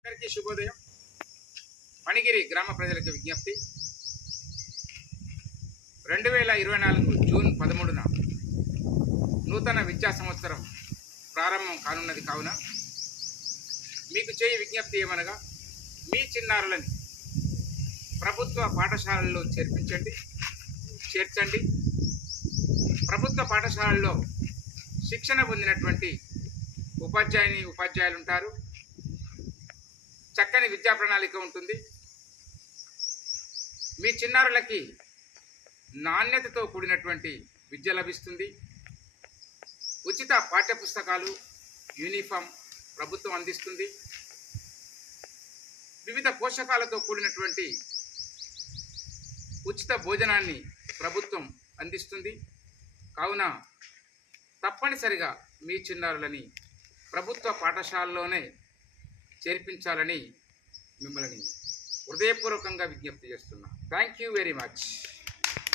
అందరికీ శుభోదయం. మణిగిరి గ్రామ ప్రజలకు విజ్ఞప్తి. 2024 జూన్ 13న నూతన విద్యా సంవత్సరం ప్రారంభం కానున్నది కావున మీకు చేయి విజ్ఞప్తి ఏమనగా, మీ చిన్నారులని ప్రభుత్వ పాఠశాలల్లో చేర్చండి. ప్రభుత్వ పాఠశాలల్లో శిక్షణ పొందినటువంటి ఉపాధ్యాయులు ఉంటారు. చక్కని విద్యా ప్రణాళిక ఉంటుంది. మీ చిన్నారులకి నాణ్యతతో కూడినటువంటి విద్య లభిస్తుంది. ఉచిత పాఠ్యపుస్తకాలు, యూనిఫామ్ ప్రభుత్వం అందిస్తుంది. వివిధ పోషకాలతో కూడినటువంటి ఉచిత భోజనాన్ని ప్రభుత్వం అందిస్తుంది. కావున తప్పనిసరిగా మీ చిన్నారులని ప్రభుత్వ పాఠశాలలోనే చేర్పించాలని మిమ్మల్ని హృదయపూర్వకంగా విజ్ఞప్తి చేస్తున్నా. Thank you very much.